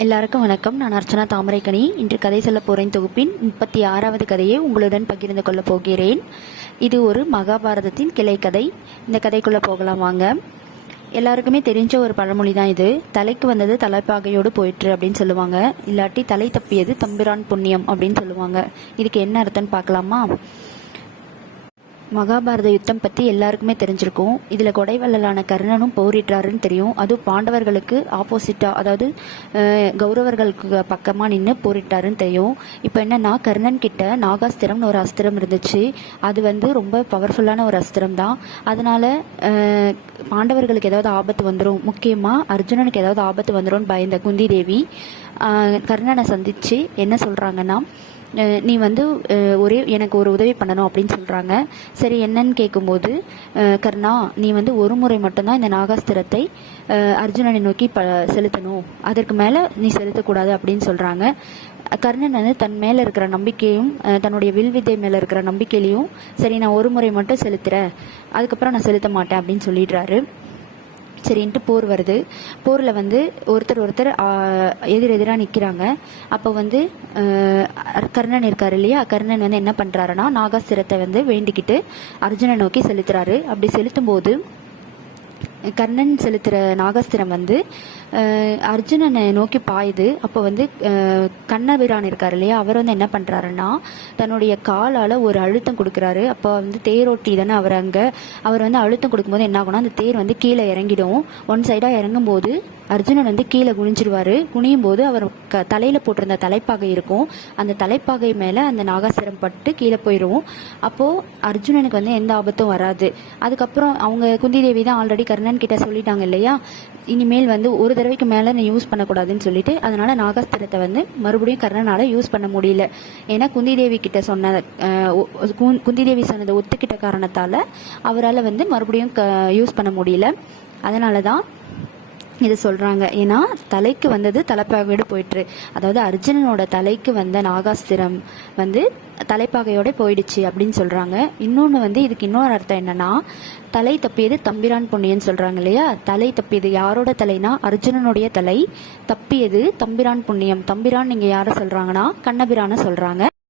எல்லாருக்கும் வணக்கம். நான் அர்ச்சனா தாமரைக்கணி இன்று கதை சொல்ல போகிறேன் தொகுப்பின் முப்பத்தி ஆறாவது கதையை உங்களுடன் பகிர்ந்து கொள்ளப் போகிறேன். இது ஒரு மகாபாரதத்தின் கிளை கதை. இந்த கதைக்குள்ளே போகலாம் வாங்க. எல்லாருக்குமே தெரிஞ்ச ஒரு பழமொழி தான் இது. தலைக்கு வந்தது தலைப்பாகையோடு போயிற்று அப்படின்னு சொல்லுவாங்க. இல்லாட்டி தலை தப்பியது தம்பிரான் புண்ணியம் அப்படின்னு சொல்லுவாங்க. இதுக்கு என்ன அர்த்தம்னு பார்க்கலாமா? மகாபாரத யுத்தம் பற்றி எல்லாருக்குமே தெரிஞ்சிருக்கும். இதில் கொடைவள்ளலான கர்ணனும் போரிட்டாருன்னு தெரியும். அதுவும் பாண்டவர்களுக்கு ஆப்போசிட்டாக அதாவது கௌரவர்களுக்கு பக்கமாக நின்று போரிட்டாருன்னு தெரியும். இப்போ என்னன்னா கர்ணன் கிட்ட நாகாஸ்திரம்னு ஒரு அஸ்திரம் இருந்துச்சு. அது வந்து ரொம்ப பவர்ஃபுல்லான ஒரு அஸ்திரம் தான். அதனால பாண்டவர்களுக்கு ஏதாவது ஆபத்து வந்துடும் முக்கியமாக அர்ஜுனனுக்கு ஏதாவது ஆபத்து வந்துரும்னு பயந்த குந்தி தேவி கர்ணனை சந்திச்சு என்ன சொல்கிறாங்கன்னா நீ வந்து ஒரே எனக்கு ஒரு உதவி பண்ணணும் அப்படின்னு சொல்கிறாங்க சரி என்னன்னு கேட்கும்போது கர்ணா நீ வந்து ஒரு முறை மட்டும்தான் இந்த நாகாஸ்திரத்தை அர்ஜுனனை நோக்கி ப செலுத்தணும். அதற்கு மேலே நீ செலுத்தக்கூடாது அப்படின்னு சொல்கிறாங்க கர்ணன் வந்து தன் மேலே இருக்கிற நம்பிக்கையும் தன்னுடைய வில் வித்தை மேலே இருக்கிற நம்பிக்கையிலையும் சரி நான் ஒரு முறை மட்டும் செலுத்துகிறேன் அதுக்கப்புறம் நான் செலுத்த மாட்டேன் அப்படின்னு சொல்லிடுறாரு. சரின்ட்டு போர் வருது. போரில் வந்து ஒருத்தர் ஒருத்தர் எதிர் எதிராக நிற்கிறாங்க அப்போ வந்து கர்ணன் இருக்கார் இல்லையா? கர்ணன் வந்து என்ன பண்ணுறாருன்னா நாகாசிரத்தை வந்து வேண்டிக்கிட்டு அர்ஜுனை நோக்கி செலுத்துறாரு. அப்படி செலுத்தும் போது கர்ணன் செலுத்துகிற நாகாஸ்திரம் வந்து அர்ஜுனனை நோக்கி பாயுது. அப்போ வந்து கண்ணபிரான் இருக்கார் இல்லையா? அவர் வந்து என்ன பண்ணுறாருன்னா தன்னுடைய காலால் ஒரு அழுத்தம் கொடுக்குறாரு. அப்போ வந்து தேரோட்டி தானே அவர் அங்கே அவர் வந்து அழுத்தம் கொடுக்கும்போது என்ன ஆகும்னா அந்த தேர் வந்து கீழே இறங்கிடும். ஒன் சைடாக இறங்கும்போது அர்ஜுனன் வந்து கீழே குனிஞ்சிருவாரு. குனியும் போது அவர் க தலையில் போட்டிருந்த தலைப்பாகை இருக்கும். அந்த தலைப்பாகை மேலே அந்த நாகாசிரம் பட்டு கீழே போயிடுவோம் அப்போது அர்ஜுனனுக்கு வந்து எந்த ஆபத்தும் வராது. அதுக்கப்புறம் அவங்க குந்தி தேவி தான் ஆல்ரெடி கர்ணன் கிட்ட சொல்லிட்டாங்க இல்லையா? இனிமேல் வந்து ஒரு தடவைக்கு மேலே நீ யூஸ் பண்ணக்கூடாதுன்னு சொல்லிட்டு அதனால நாகாஸ்திரத்தை வந்து மறுபடியும் கர்ணனால யூஸ் பண்ண முடியல. ஏன்னா குந்தி தேவி கிட்ட சொன்ன குந்தி தேவி சொன்னதை ஒத்துக்கிட்ட காரணத்தால் அவரால் வந்து மறுபடியும் க யூஸ் பண்ண முடியல. அதனால தான் இது சொல்கிறாங்க ஏன்னா தலைக்கு வந்தது தலைப்பாகையோடு போயிட்டுரு அதாவது அர்ஜுனனோட தலைக்கு வந்த நாகாஸ்திரம் வந்து தலைப்பாகையோட போயிடுச்சு அப்படின்னு சொல்கிறாங்க இன்னொன்று வந்து இதுக்கு இன்னொரு அர்த்தம் என்னன்னா தலை தப்பியது தம்பிரான் பொன்னியன்னு சொல்கிறாங்க இல்லையா? தலை தப்பியது யாரோட தலைனா? அர்ஜுனனுடைய தலை தப்பியது தம்பிரான் புண்ணியம் தம்பிரான் நீங்கள் யாரை சொல்கிறாங்கன்னா கண்ணபிரானை சொல்கிறாங்க